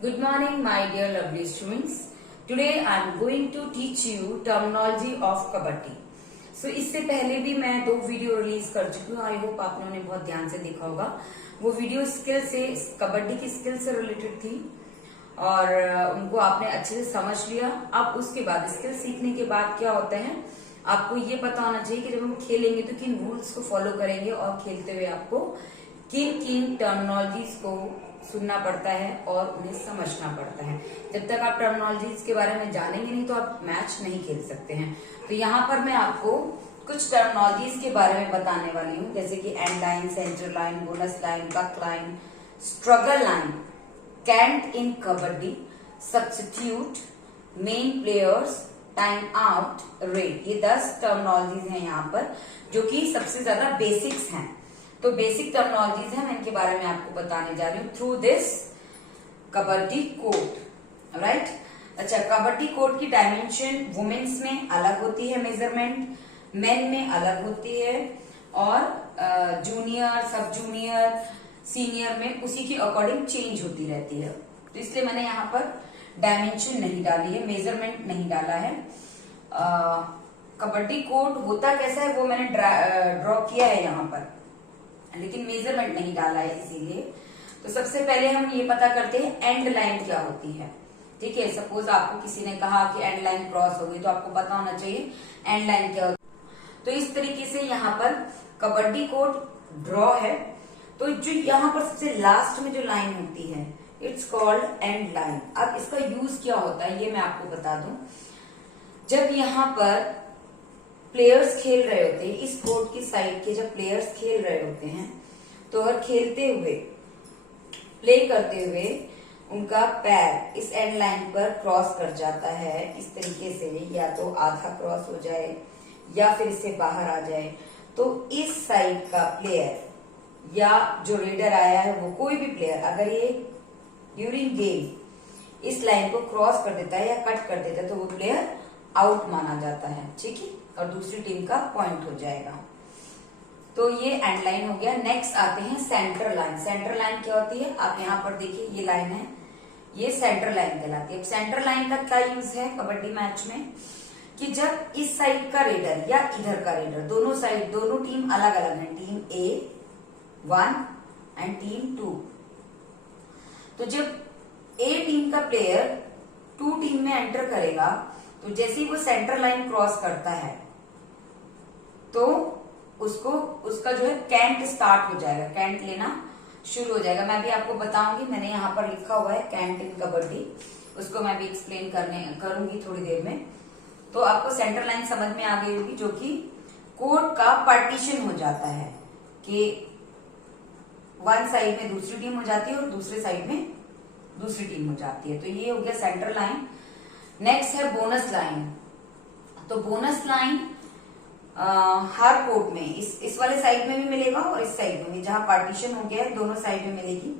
Good morning, my dear lovely students. Today I am going to teach you terminology of kabaddi. So इससे पहले भी मैं 2 video release कर चुकी हूँ. आई होप आप लोगों ने बहुत ध्यान से देखा होगा. वो वीडियो स्किल से, कबड्डी की स्किल से रिलेटेड थी और उनको आपने अच्छे से समझ लिया. अब उसके बाद स्किल सीखने के बाद क्या होता है, आपको ये पता होना चाहिए कि जब हम खेलेंगे तो किन रूल्स को फॉलो करेंगे और खेलते हुए आपको किन किन टर्मिनोलॉजीज को सुनना पड़ता है और उन्हें समझना पड़ता है. जब तक आप टर्मिनोलॉजीज के बारे में जानेंगे नहीं तो आप मैच नहीं खेल सकते हैं. तो यहाँ पर मैं आपको कुछ टर्मिनोलॉजीज के बारे में बताने वाली हूँ, जैसे कि end line, centre line, bonus line, baulk line, struggle line, cant in kabaddi, substitute, main players, time out, raid. ये 10 टर्मिनोलॉजीज हैं यहाँ पर जो कि सबसे ज्यादा बेसिक्स हैं. तो बेसिक टर्मिनोलॉजीज हैं, मैं इनके बारे में आपको बताने जा रही हूँ through this kabaddi code. Right. अच्छा, कबड्डी कोड की डायमेंशन वुमेन्स में अलग होती है, मेजरमेंट मेन में अलग होती है और जूनियर, सब जूनियर, सीनियर में उसी के अकॉर्डिंग चेंज होती रहती है. तो इसलिए मैंने यहाँ पर डायमेंशन नहीं डाली है, मेजरमेंट नहीं डाला है. कबड्डी कोड होता कैसा है वो मैंने ड्रॉ किया है यहाँ पर, लेकिन मेजरमेंट नहीं डाला है इसीलिए. तो सबसे पहले हम ये पता करते हैं एंड लाइन क्या होती है. ठीक है, सपोज आपको किसी ने कहा कि एंड लाइन क्रॉस हो गई तो आपको पता होना चाहिए एंड लाइन क्या होती है. तो इस तरीके से यहाँ पर कबड्डी कोड ड्रॉ है. तो जो यहाँ पर सबसे लास्ट में जो लाइन होती है इट्स कॉल्ड एंड लाइन. अब इसका यूज क्या होता है ये मैं आपको बता दूं. जब यहाँ पर प्लेयर्स खेल रहे होते हैं, इस कोर्ट की साइड के जब प्लेयर्स खेल रहे होते हैं तो अगर खेलते हुए, प्ले करते हुए उनका पैर इस एंड लाइन पर क्रॉस कर जाता है इस तरीके से, या तो आधा क्रॉस हो जाए या फिर इससे बाहर आ जाए, तो इस साइड का प्लेयर या जो रेडर आया है वो कोई भी प्लेयर अगर ये ड्यूरिंग गेम इस लाइन को क्रॉस कर देता है या कट कर देता है तो वो प्लेयर आउट माना जाता है. ठीक है, और दूसरी टीम का पॉइंट हो जाएगा. तो ये एंड लाइन हो गया. नेक्स्ट आते हैं सेंटर लाइन. सेंटर लाइन क्या होती है, आप यहाँ पर देखिए ये लाइन है, ये सेंटर लाइन कहलाती है. सेंटर लाइन का क्या यूज है कबड्डी मैच में कि जब इस साइड का रेडर या इधर का रेडर, दोनों साइड, दोनों टीम अलग अलग है, टीम A1 एंड टीम 2. तो जब ए टीम का प्लेयर 2 टीम में एंटर करेगा तो जैसे ही वो सेंटर लाइन क्रॉस करता है तो उसका जो है कैंट स्टार्ट हो जाएगा, कैंट लेना शुरू हो जाएगा. मैं भी आपको बताऊंगी, मैंने यहाँ पर लिखा हुआ है कैंट इन कबड्डी, उसको मैं भी एक्सप्लेन करूंगी थोड़ी देर में. तो आपको सेंटर लाइन समझ में आ गई होगी, जो कि कोर्ट का पार्टीशन हो जाता है कि वन साइड में दूसरी टीम हो जाती है और दूसरे साइड में दूसरी टीम हो जाती है. तो ये हो गया सेंटर लाइन. नेक्स्ट है बोनस लाइन. तो बोनस लाइन हर कोर्ट में इस वाले साइड में भी मिलेगा और इस साइड में भी, जहां पार्टीशन हो गया है दोनों साइड में मिलेगी.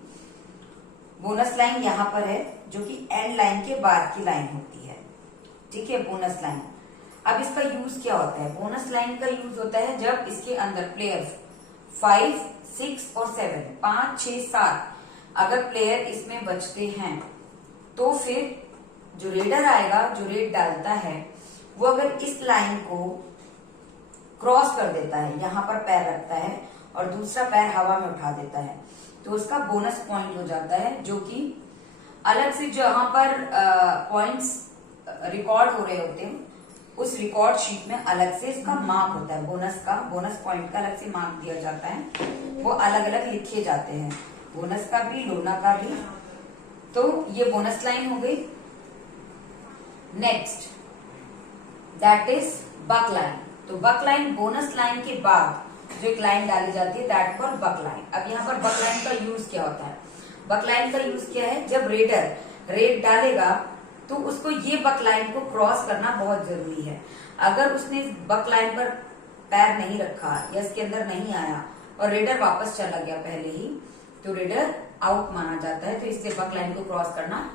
बोनस लाइन यहाँ पर है जो कि एंड लाइन के बाद की लाइन होती है. ठीक है, बोनस लाइन. अब इसका यूज क्या होता है, बोनस लाइन का यूज होता है जब इसके अंदर प्लेयर्स 5, 6 और 7, 5, 6, 7 अगर प्लेयर इसमें बचते हैं तो फिर जो रेडर आएगा, जो रेड डालता है, वो अगर इस लाइन को क्रॉस कर देता है, यहाँ पर पैर रखता है और दूसरा पैर हवा में उठा देता है, तो उसका बोनस पॉइंट हो जाता है, जो कि अलग से जहां पर पॉइंट्स रिकॉर्ड हो रहे होते हैं उस रिकॉर्ड शीट में अलग से इसका मार्क होता है. बोनस पॉइंट का अलग से मार्क दिया जाता है, वो अलग अलग लिखे जाते हैं, बोनस का भी, लोना का भी. तो ये बोनस लाइन हो गई. Next that is baulk line. तो बक लाइन बोनस लाइन के बाद जो एक लाइन डाली जाती है दैट पर बक लाइन. अब यहाँ पर बक लाइन का यूज क्या होता है, बक लाइन का यूज क्या है, जब रेडर रेड डालेगा तो उसको ये बक लाइन को क्रॉस करना बहुत जरूरी है. अगर उसने बक लाइन पर पैर नहीं रखा या इसके अंदर नहीं आया और रेडर वापस चला गया पहले ही, तो रेडर आउट माना जाता है. तो इससे बक लाइन को क्रॉस करना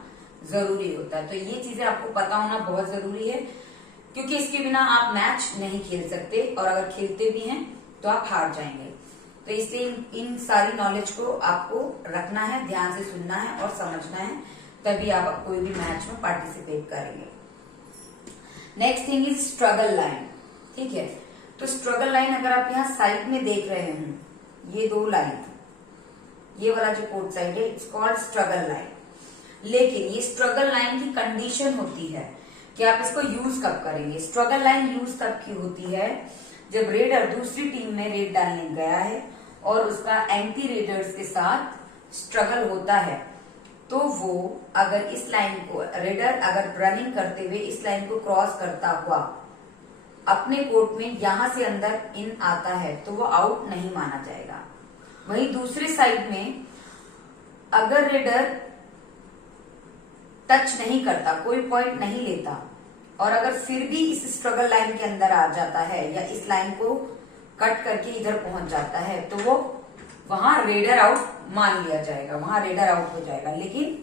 जरूरी होता है. तो ये चीजें आपको पता होना बहुत जरूरी है, क्योंकि इसके बिना आप मैच नहीं खेल सकते और अगर खेलते भी हैं तो आप हार जाएंगे. तो इसलिए इन सारी नॉलेज को आपको रखना है, ध्यान से सुनना है और समझना है. तभी आप कोई भी मैच में पार्टिसिपेट करेंगे। Next thing is struggle line. ठीक है, तो स्ट्रगल लाइन अगर आप यहाँ साइड में देख रहे हैं, ये दो लाइन, ये वाला जो कोट साइड है इट्स कॉल्ड स्ट्रगल लाइन। लेकिन ये स्ट्रगल लाइन की कंडीशन होती है कि आप इसको यूज कब करेंगे। स्ट्रगल लाइन यूज तब की होती है जब रेडर दूसरी टीम में रेड डालने गया है और उसका एंटी रेडर्स के साथ स्ट्रगल होता है, तो वो अगर इस लाइन को, रेडर अगर रनिंग करते हुए इस लाइन को क्रॉस करता हुआ अपने कोर्ट में यहां से अंदर इन आता है तो वो आउट नहीं माना जाएगा। वहीं दूसरे साइड में अगर रेडर टच नहीं करता, कोई पॉइंट नहीं लेता, और अगर फिर भी इस स्ट्रगल लाइन के अंदर आ जाता है या इस लाइन को कट करके इधर पहुंच जाता है, तो वो वहां रेडर आउट मान लिया जाएगा, वहां रेडर आउट हो जाएगा। लेकिन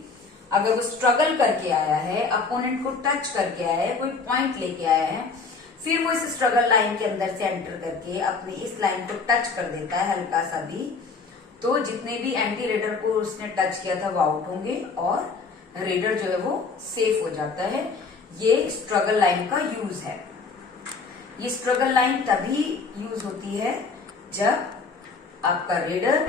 अगर वो स्ट्रगल करके आया है, अपोनेंट को टच करके आया है, कोई पॉइंट लेके आया है, फिर वो इस स्ट्रगल लाइन के अंदर से एंटर करके अपनी इस लाइन को टच कर देता है हल्का सा भी, तो जितने भी एंटी रेडर को उसने टच किया था वो आउट होंगे और रेडर जो है वो सेफ हो जाता है। ये स्ट्रगल लाइन का यूज है। ये स्ट्रगल लाइन तभी यूज होती है जब आपका रेडर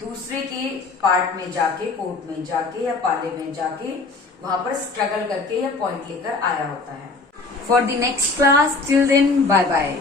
दूसरे के पार्ट में जाके, कोर्ट में जाके या पाले में जाके वहां पर स्ट्रगल करके या पॉइंट लेकर आया होता है। For the next class, till then bye bye.